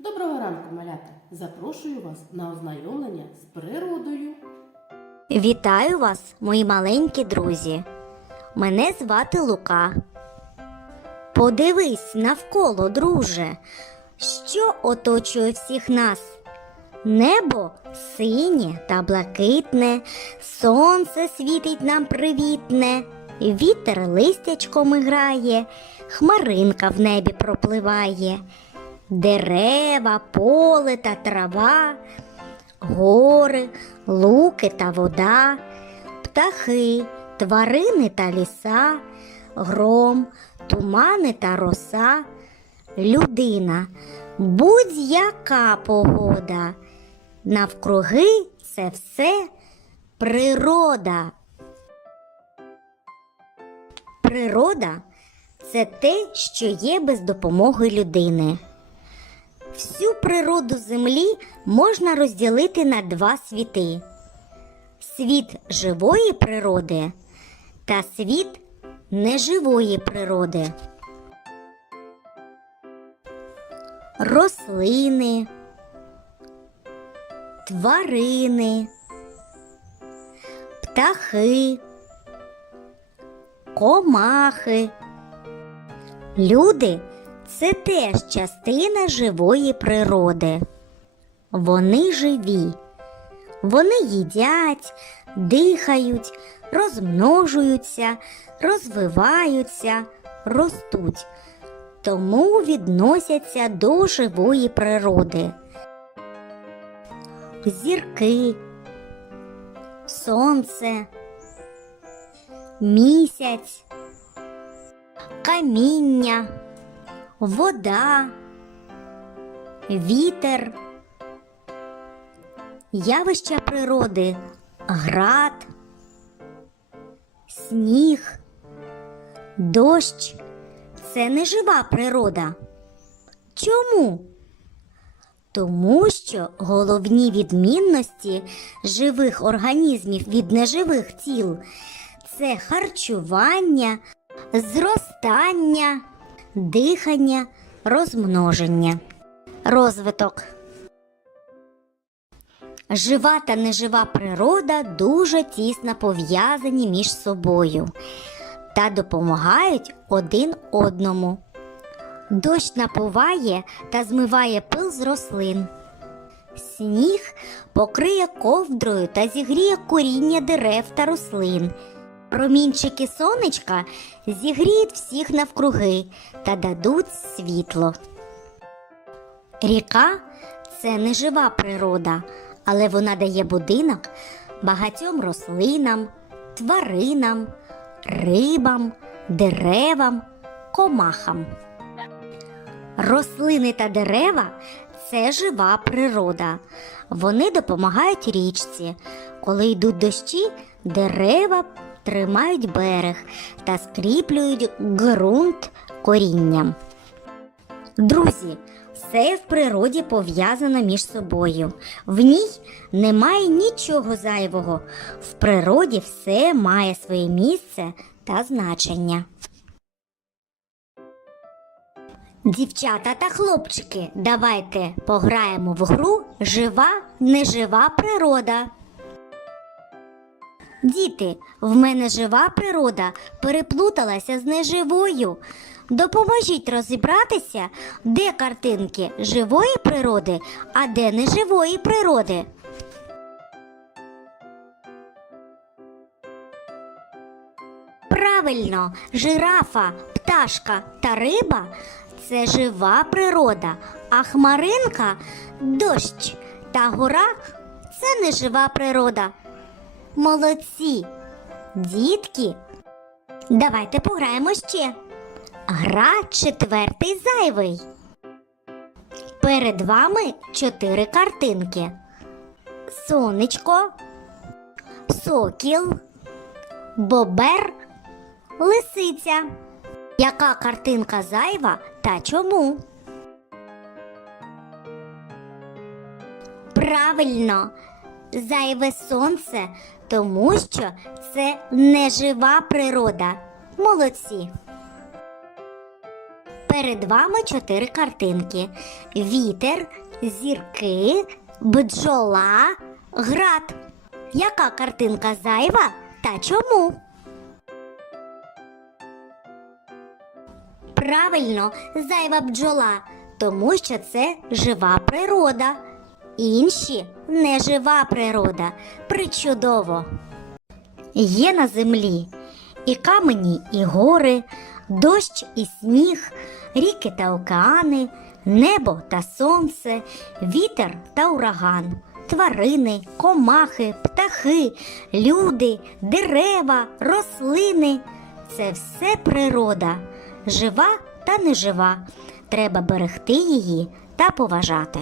Доброго ранку, малята! Запрошую вас на ознайомлення з природою. Вітаю вас, мої маленькі друзі. Мене звати Лука. Подивись навколо, друже, що оточує всіх нас. Небо синє та блакитне, сонце світить нам привітне, вітер листячком грає, хмаринка в небі пропливає, дерева, поле та трава, гори, луки та вода, птахи, тварини та ліса, гром, тумани та роса, людина, будь-яка погода. Навкруги це все природа. Природа це те, що є без допомоги людини. Всю природу Землі можна розділити на два світи: світ живої природи та світ неживої природи. Рослини, тварини, птахи, комахи. Люди це теж частина живої природи. Вони живі. Вони їдять, дихають, розмножуються, розвиваються, ростуть. Тому відносяться до живої природи. Зірки, сонце, місяць, каміння вода, вітер, явища природи, град, сніг, дощ. Це не жива природа. Чому? Тому що головні відмінності живих організмів від неживих тіл це харчування, зростання дихання, розмноження, розвиток. Жива та нежива природа дуже тісно пов'язані між собою та допомагають один одному. Дощ напуває та змиває пил з рослин. Сніг покриє ковдрою та зігріє коріння дерев та рослин. Промінчики сонечка зігріють всіх навкруги та дадуть світло. Ріка це не жива природа, але вона дає будинок багатьом рослинам, тваринам, рибам, деревам, комахам. Рослини та дерева це жива природа. Вони допомагають річці. Коли йдуть дощі, дерева тримають берег та скріплюють ґрунт корінням. Друзі, все в природі пов'язано між собою. В ній немає нічого зайвого. В природі все має своє місце та значення. Дівчата та хлопчики, давайте пограємо в гру Жива, нежива природа. Діти, в мене жива природа переплуталася з неживою. Допоможіть розібратися, де картинки живої природи, а де неживої природи. Правильно, жирафа, пташка та риба це жива природа, а хмаринка, дощ та гора це нежива природа. Молодці, дітки. Давайте пограємо ще. Гра четвертий зайвий. Перед вами чотири картинки: сонечко, сокіл, бобер, лисиця. Яка картинка зайва та чому? Правильно, зайве сонце, тому що це нежива природа. Молодці. Перед вами чотири картинки: вітер, зірки, бджола, град. Яка картинка зайва та чому? Правильно, зайва бджола, тому що це жива природа. Інші нежива природа. Причудово. Є на землі і камені, і гори, дощ і сніг, ріки та океани, небо та сонце, вітер та ураган, тварини, комахи, птахи, люди, дерева, рослини. Це все природа, жива та нежива. Треба берегти її та поважати.